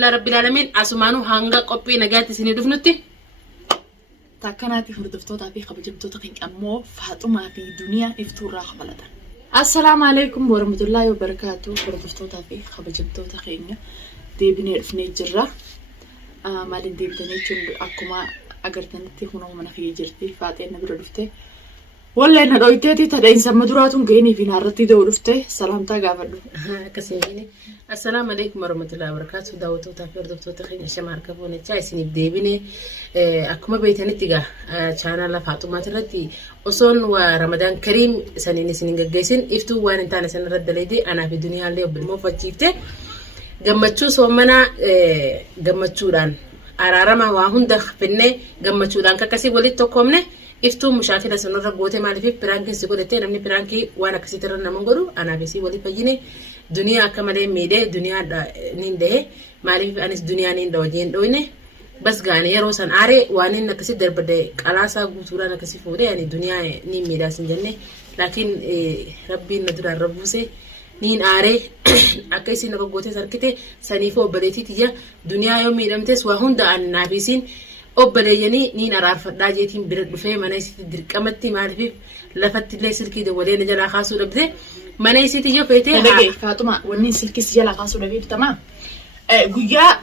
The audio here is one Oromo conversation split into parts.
لا رب العالمين أسمانو هانغا قبي نجاتي سني دفنتي تاكناتي هردفتوتا في خبجبتوتا خين أمو فاطمة في دنيا إفتور راح بلدا. السلام عليكم ورحمة الله وبركاته. هردفتوتا في خبجبتوتا خين ديبني رفني جرة مالين ديبتني كن أكما أقرتنتي هنا من خي جرتي فاتين نبرة رفتي ولا أنا رأيتي ترى إنسان مدراتون جيني في نارتي دو رفتي سلام تاجابلو. كسيني السلام عليكم ورحمة الله وبركاته. داوتو تافير دكتور تخين شمار كفوني تاي سني بديبني أكما بيتني تيجا channel فاطمة ترتي أصلا ورمضان كريم سنين جايسين إفتو وان إنتانا سنة رد ليدي أنا في الدنيا اللي بالموفق جيفته جمعتشو سومنا جمعتشو دان أرارما وهم دخلني جمعتشو دان كاسي ولي تقومني إفتو مشاكل سنورة بوته مالي في برانكي سيقولتين أمني برانكي وانا كسيتر نمونغرو أنا بسي ولي فجيني دنيا كمالي ميده دنيا نينده مالي في أنس دنيا نينده وجين دوينه بس غاني يروسان عاري وانين نكسي دربده كلاسا غوتورا نكسي فوده يعني دنيا نين ميدا سنجنة لكن ربي ندر الربوسه نين عاري أكيسي نبغوته سركته سنيفو بديتي تيجا دنيا يوم ميدمتس وهند عن نابيسين أوبليني نين أعرف داجيتين برد بفهم منايسي دركمتي معرفي لفت لي سلكي ده ولين جلا خاصو لبده منايسي تيجي فيته دقيقة فاطمة ونين سلكي سجلا خاصو لبيه تمام جوجا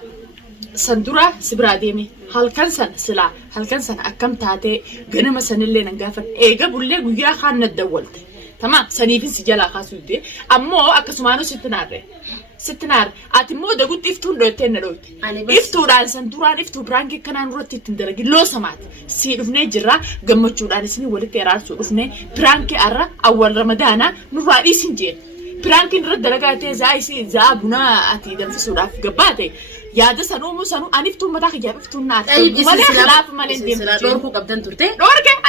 سندورة سبراديمي هل كان سلا هل كان أكم تاتي جنما سن اللي نجافن إيجا بقول جوجا خان ندولت تمام سنيفين سجلا خاصو ده أمو أكسمانو ستنار أتمو ده قلت إفتون لوتين لوت إفتون عن سندوران إفتون برانكي كان روتي تندرج لو سمعت سيرفني جرا جمعت شو عن سني ولد كيرار سيرفني برانكي أرا أول رمضان نروح سنجين برانكي نرد درجات زاي زابنا أتي دم في سورة في جباتي يا ده سنو أنا إفتون ما داخل جاب إفتون نار ولا خلاف ما لندم دوركو قبضن ترتي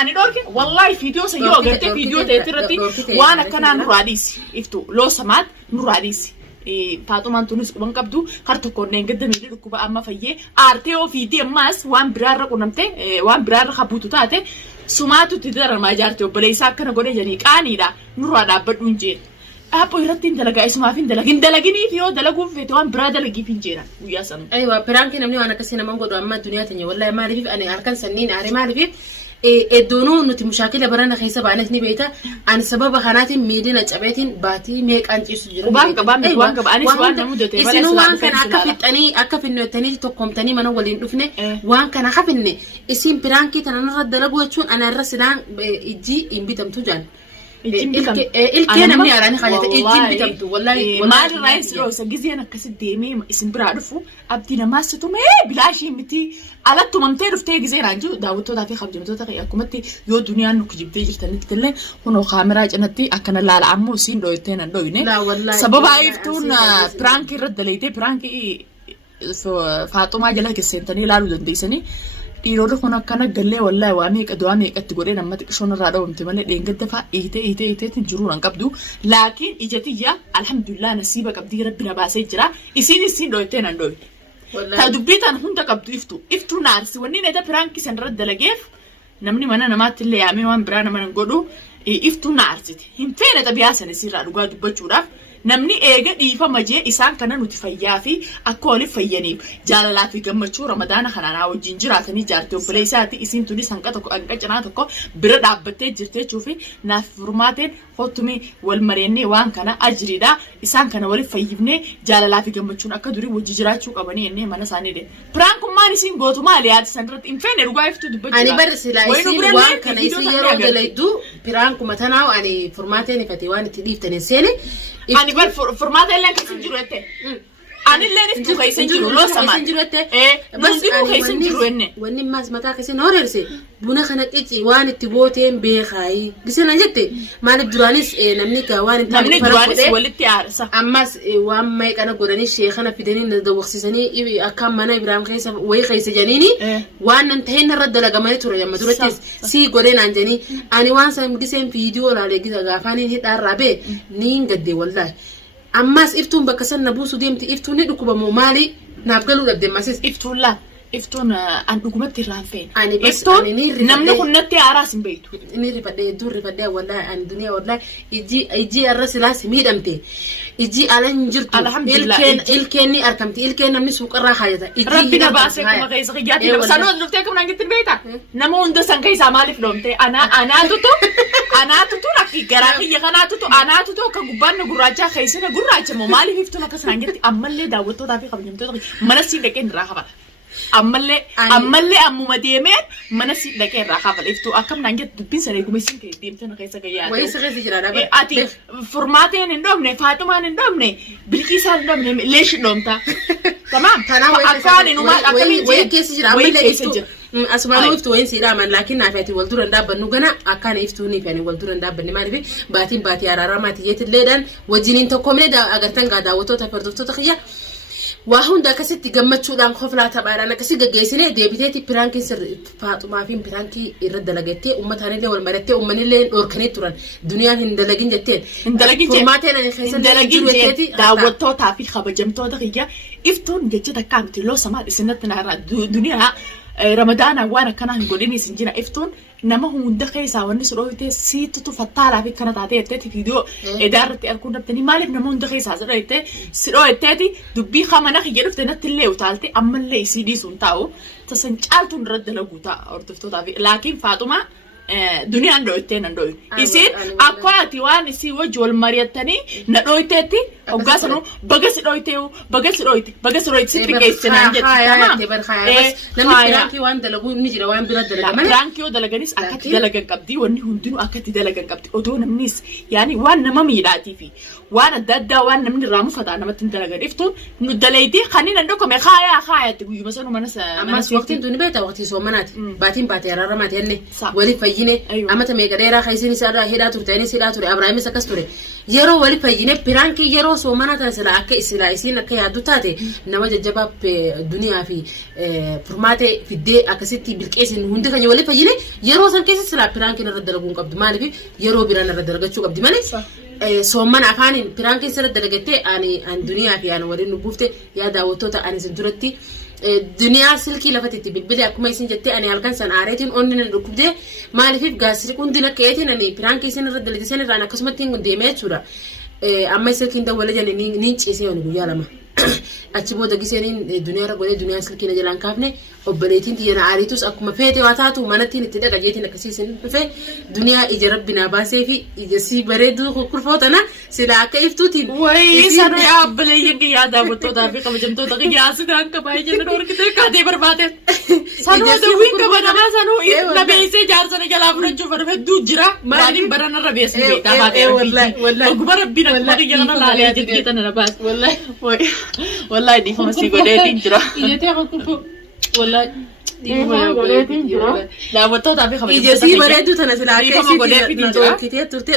أنا دورك والله فيديو سيو قلت فيديو تيترتي وأنا كان نروح إفتون لو سمعت نروح فاطمة تونس وان قبضو خرطة كورنين قدم يدي ركوبة أما فيه أرتيو في دي ماس وان برار قنمته وان برار خبوتو تاته سماتو تدرر ما جارتو بليسا كنا قولي جانيك آني دا نروح دابت نجين أبو يرتين دلقا اسمها فين دلقيني فيو دلقو فيتو وان برا دلقي فين جينا ويا سنو أيوة برانكي نمني وانا كسينا منقود وأما الدنيا تنيا والله ما عرفت أنا أركان سنين أري ما عرفت الدونو نتي مشاكل برنا خيسة بعنتني بيتا عن سبب خانات ميدين أجابتين باتي ميك أنت يسجلون وانك أنا سوان نمودة إسنو وان كان أكف إنه التاني تقوم تاني منو ولين رفني وان كان أخاف إنه اسم برانكي تنا نرد دلقوا شون أنا الرسلان يجي ينبتم تجان الكينا مني أراني خالته يجي ينبتم والله ما الرئيس روسا جزي أنا كسر ديمي اسم برادفو أبدينا ما ستوم بلاشي متي على تومنتير فتي جزي رانجو داوتو دا في خبجمتو تقي أكمتي يو دنيا إنه كجيبتي جرتني تكلم هنو خامرة جنتي أكنا لا العمو سين دويتين دوينه لا والله سبب عيفتون برانكي رد ليتي برانكي فاطمة جلها كسنتني لا رود ديسني يروح هنا كنا قلة والله واميك أدوامي كتقولين أما تكشون الرادة ومتمنى لين قد دفع إيته تنجرون عن قبضو لكن إجتيجا الحمد لله نصيبك قبضي ربنا باسجرا يسين دويتين عندوي تدبيت أن هندا قبضو إفتو نارس ونين إذا برانكي سنرد لجيف نمني منا نمات اللي يعمل وان برانا من نقوله إفتو نارسيت هم فين تبياسا نسير على قاد بتشوف namni eega dhiifa majee isaan kana nuti fayyaa fi akka waliif fayyaniif jaalalaa fi gammachuu ramadaana kanaa wajjin jiraatanii jaartee obboleessaati isin tunis hanqa cinaa tokko bira dhaabbattee jirtee chuufi naaf furmaateen fottumi wal mareennee waan kana ajriidha isaan kana waliif fayyifnee jaalalaa fi gammachuun akka durii wajji jiraachuu qabanii ennee mana isaanii de piraankummaan isin gootu maali yaati sanirratti hin feene dhugaa iftu dubbachuu ani bar silaa isin waan kana isin yeroo galaydu piraankuma tanaaw ani furmaateen ifate waan itti dhiiftanii seeni أنا بر فرمات اللي كيسنجروته أنا اللي نفتو كيسنجرو لو سمعت بس إنه كيسنجرو إنه وإني ما سمعتها كيسن هوريرسي بنا خنك إيجي وان التبوتين بخاي بسنا جت ما نبدرانيس نمنيك وان نمنيك درانيس ولد تعرس أماس وان ما يكنا قرانيش شيخنا في دنين ندوخسيسني أكم منا إبراهيم خيس وي خيس جانيني وان انتهينا رد لجماعة ترى يوم درتيس سي قرين عنجني أنا وان سام جسم فيديو ولا لقيت غافاني هيت الرابع نين قدي والله أماس إفتون بكسر نبوسو ديمتي إفتون ندوكو بمومالي نابقلو لبدي ماسيس إفتون لا Iftuun an dhugumatti irraan feena. Ani bas Iftuun ani ni namni kunnatti aaraas hin beektu. Inni rifadhee wallahi an duniyaa wallahi iji arra silaas miidhamte iji ala hin jirtu Alhamdulillah, ilkeen ni argamti ilkeen namni suuqarraa haayata Rabbi na baasee kuma keessa qiyyaatti nama sanoo dhuftee kuma naan gittin beekta. Nama hunda san keessaa maaliif dhoomte anaatutu rakki garaa kiyya kanaatutu anaatutu akka gubbaan na gurraachaa keessina gurraacha moo maaliif iftuun akkas naan gitti ammallee daawwattootaa fi kabajamtoota mana siin dhaqee irraa kabala. Ammallee ammuma deemeen mana si dhaqee irraa kaafaleeftu akkam naan jettu dubbiin sana eegumee siin ka'e deemtee na keessa gayyaa. Wayii sirreessi jiraadha. Ati furmaateen hin dhoofne Faatumaan hin dhoofne Bilqiisaan hin dhoofne leesh dhoomta. Tamaam. Afaan inumaa akkamiin jee. Wayii keessa jira ammallee iftu. Asumaan iftu wayiin siidhaa man laakiin naaf ati wal dura hin dhaabbannu gana akkaan iftuu ni fani wal dura hin dhaabbanne maaliif baatii araaramaa tiyyeetilleedhaan wajjiniin tokkoomne agartan gaa daawwattoota hordoftoota kiyya. Waa hunda akkasitti gammachuudhaan qoflaa taphaadhaan akkasii gaggeessine deebiteetti piraankiin Faatumaa fi piraankii irra dalagattee ummataanillee wal marattee ummanillee dhorkanii turan duniyaan hin dalagin jetteen. Hin dalagin jetteen daawwattootaa fi kabajamtoota kiyya iftuun jecha takkaa miti loo samaa isinatti naarraa duniyaa Ramadaana waan akkanaa hin godhin isin jira iftuun nama hunda keessaa wanni sirooyitee siitutu fattaalaa fi kana taatee jetteeti viidiyoo edaarratti arguu dabtanii maaliif nama hunda keessaa sirooyitteeti dubbii kamana kiyya dhufte natti illee utaalte ammallee isii dhiisuun taa'u tasan caaltuun irra dalaguu ta'a hordoftoota fi laakiin Faatumaa duniyaan dho'ittee nan dho'i. Isin akka ati waan isii wajji wal mari'attanii na dho'itteetti hoggaa sanuu baga si dho'ite sitti geessinaan jetti. Namni piraankii waan dalaguu ni jira waan bira dalaga malee. Piraankii yoo dalaganis akkatti dalagan qabdi wanni hundinuu akkatti dalagan qabdi odoo namnis yaani waan nama miidhaatiifi waan adda addaa waan namni irraa mufataa namatti hin dalagan iftuun nu dalaydii kanneen an dhokame kaayaatti guyyuma sanuu mana ammas waqtiin tuni beektaa waqtii soomanaati baatiin baatee araaramaati enne waliif fayyine amata meeqa dheeraa keessin isaa hidhaa turte inni hidhaa ture Abrahaamis akkas ture yeroo waliif fayyine piraankii yeroo soomanaa tan sila akka isiin akka yaaddu taate nama jajjabaa duniyaa fi furmaatee fiddee akkasitti bilqeessin hundi kan waliif fayyine yeroo san keessa sila piraankiin irra dalaguu qabdi maaliif yeroo biraan irra dalagachuu qabdi malee soomana afaanin piraankiin sirra dalagattee ani duniyaa fi ani waliin nubuufte yaa daawwattoota ani sin duratti duniyaa silkii lafatitti bilbilee akkuma isin jettee ani halkan san aareetiin onni nan dhukkubdee maaliif gaasri hundina keetiin ani piraankii isin irra dalagisisan irraan akkasumatti deemee jechuudha amma silkiin dawwala jenne niin ciisee ani guyyaa lama achi booda giseen duniyaa irra godhee duniyaa silkiina jalaan kaafne obboleetiin tiyyana aariitus akkuma feete waa taatu manattiin itti dhaqajeetiin akkasii isin dhufe duniyaa ija rabbinaa baasee fi ija sii bareedduu kurfootana sila akka iftuutiin. Wayii sanuu yaabbileeyyiin kiyyaa daawwattootaa fi kabajamtoota kiyyaa sidaan qabaa jenna dhorkitee kaatee barbaade. Sanuu daawwiin qabanamaa sanuu na beeksee jaarsana jalaa fudhachuuf hedduu jira. Maaliin baranarra beeksee beektaa baatee rabbii. Oguma rabbiin akkuma kiyya kana laalee jedhee na baase. Wallahi dhiifama si godheetiin jira. Iyyatee akka kurfoo. Wallahi. Daawwattootaa fi kabajamtoota ija sii bareedduu tana silaa akka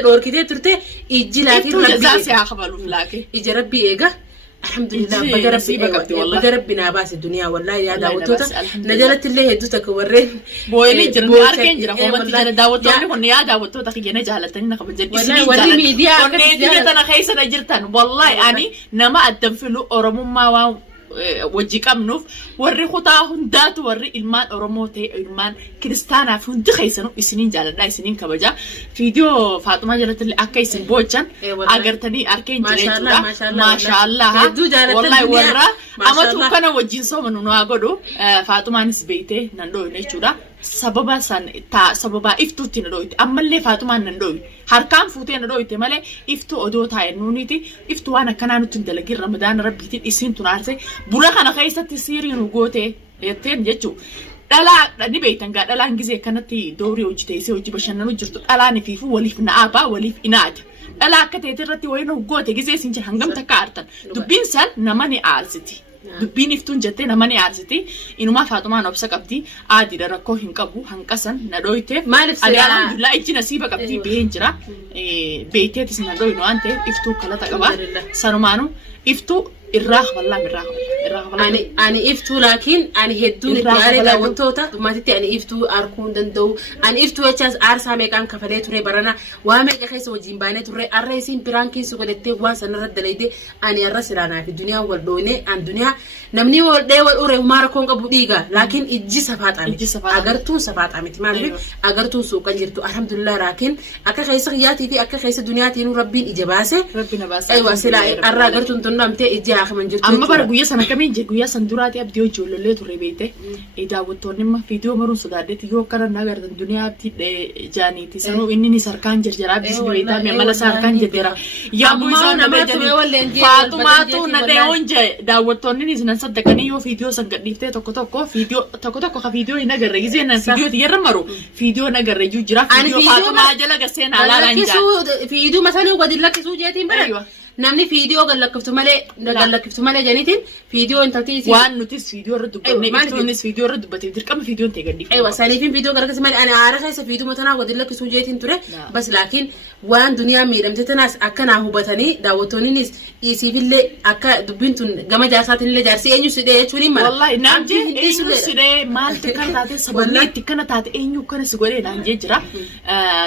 dhorkitee turte ijji laakiin rabbii. Ija rabbii eega. Alhamdulillah baga rabbi naa baase duniyaa wallahi yaa daawwattoota na jalatti illee hedduu takka warreen booyilii jiran argeen jira qomanti jira daawwattoonni kun yaa daawwattoota kiyya na jaalatanii na kabajan warri miidiyaa akkasii tana keessa na jirtan wallahi ani nama addan filu oromummaa waan wajji qabnuuf warri kutaa hundaatu warri ilmaan Oromoo ta'e ilmaan kiristaanaa fi hundi keessanuu isiniin jaaladha isiniin kabaja viidiyoo Faatumaa jalatti akka isin boochan agartanii arkeen jira jechuudha maashaallah wallahi warra amatu kana wajjin soomanu nu haa godhu Faatumaanis beeytee nan dho'ine jechuudha sababa iftuutti na dho'ite ammallee Faatumaan nan dho'ine harkaan fuutee na dho'ite malee iftuu odoo taa'e nuuniti iftuu waan akkanaa nutti hin dalagin Ramadaana rabbiitiin isiin tunaarsee buna kana keessatti siirii nu goote jetteen jechuudha. Dhalaa ni beektan gaa dhalaan gizee kanatti doorii hojii teessee hojii bashannanuu jirtu dhalaan fi waliif na'aabaa waliif inaata. Dhalaa akka ta'e irratti wayii nu goote gizee siin jira hangam takka aartan dubbiin san nama ni aarsiti. Dubbiin iftuun jettee nama ni aarsiti inumaa Faatumaan obsa qabdi aadiidha rakkoo hin qabu hanqasan na dho'iteef alhamdulillah ijji nasiiba qabdi baheen jira beekteetis na dho'inu waan ta'eef iftuu kalata qaba sanumaanu iftuu irraa wallahi irraa أنا إفتو لكن أنا هدون يعني داوتوتا ما تتي أنا إفتو أركون دندو أنا إفتو أشاز أرسا ميكان كفلات ري برنا وامك خيس وجيمبانة ري الرئيسين برانكين سكولتة وان رد ليدي أنا الرسلنا في الدنيا والدنيا عن الدنيا نمني والدي والأوري وما ركون قبوديجا لكن إجي سفات عمي أجرتو سفات عمي تمام أجرتو سوق جرتو الحمد لله لكن أكا خيس خياتي في أكا خيس دنياتي نو ربي إجاباسه ربنا باسه أيوة سلا الراجرتو تنام تي إجي آخر من جرتو أما برجوية سنة كمين جوية سندوراتي أبديو جولة تريبيته إذا وتوني ما فيديو مرون سدادة يو كنا نعرض الدنيا أبدي جاني تسمو إني نساركان جرجرا بس بيتا مملا ساركان جرجرا يا بوزان نبجني فاطمة تو نديون جا داوتوني نزنا صدقني يو فيديو سنقديفته تكو فيديو خفيديو ينقر رجزين فيديو تيرمرو فيديو نقر رجو جرا فيديو فاطمة جلا قسين على رنجا فيديو مثلا وقد لك سو جاتين بره نمني فيديو قال لك كفتو مالي جانيتين فيديو انت تيسي وان نوتيس فيديو رد نيس فيديو رد بتدير كم فيديو انت قدي ايوه سالفين فيديو قال لك انا عارفه هسه فيديو متنا قد لك سو جاتين ترى بس لكن وان دنيا ميدم تتناس اكنا هو بتني داوتوني نيس يسي بالله اكا دبنتون جما جارسات اللي جارسي انيو سيده تشوني ما والله نانجي انيو سيده مال تكنتات سبني تكنتات انيو كن سغوري نانجي جرا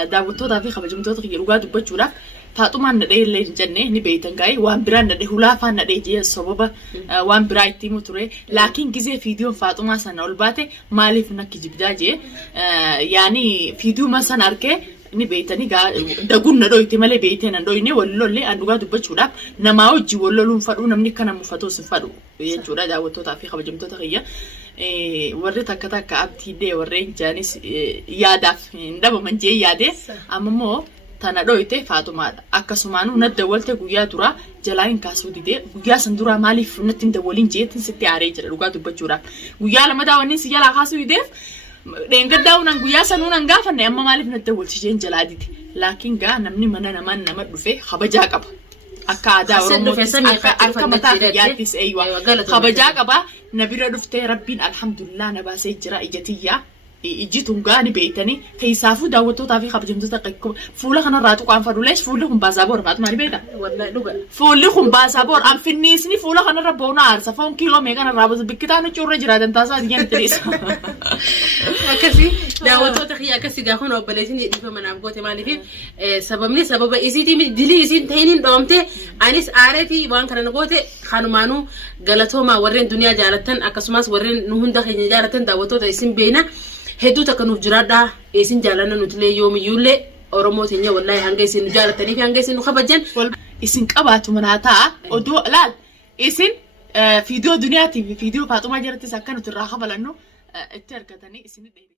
داوتو دافي خبجمتو تخيروا دبچورا فاطمة ندي اللي جنة نبيتن جاي وان بران ندي هلا ندي جي الصبابة وان براي تيمو تري لكن كذا فيديو فاطمة سنة والباتة مالي فنك جبدا جي يعني فيديو ما سنة أركي نبيتني جا دقون ندوي تملي بيتنا ندوي ني ولا اللي أنا قاعد بتشولا نماو جي ولا لون فرو نمني كنا مفتو سفرو يجورا دا وتو تعرفي خبر جمتو تغيّر ورّيتها كذا كأبتي دي ورّين جانس يادف ندبو من جي ياده أما مو تنا دويته فاطمة أكسمانو ندولته قويا درا جلاين كاسو ديده قويا سندورا مالي فنتين دولين جيتن ستي عريجة لقى دبجورا قويا لما داوني سيالا خاسو يدف دينك داونا قويا سنونا نقافن أما مالي فندول تجين جلاديته لكن قا نمني منا نمان نمد فيه خبجاك أبا أكادا ورموتس أكا متافياتيس أيوة خبجاك أبا نبيرا دفته ربين الحمد لله نباسي جرا إجتيا إجتهم قاني بيتني كيسافو داوتو تافي خبجمتو تقيكم فولا خنا راتو قام فرو ليش فولهم بازابور فاطمة بيتا والله لغة فولهم بازابور أم في النيسني فولا خنا ربونا عرسة فون كيلو ميغانا رابط بكتانو چور جرادن تاسا ديان تريس أكسي داوتو تخي أكسي داخون وبلاتين يدفع من أبقوتي مالي في سببني سبب إسيتي دلي إسين تهينين دومتي أنيس آرتي وان كان نقوتي خانمانو غلطو ما ورين دنيا جالتن أكسماس ورين نهون دخي جالتن داوتو تيسين بينا هدو تكنوف جرادا إيسين جالنا نتلي يوم يولي أورمو تنيا والله هنجيسين جالتني في هنجيسين وخبجن إيسين كباتو مناتا أدو لال إيسين فيديو دنيا تي فيديو فاطمة جرتي سكنت الراحة بلانو التركتني إيسين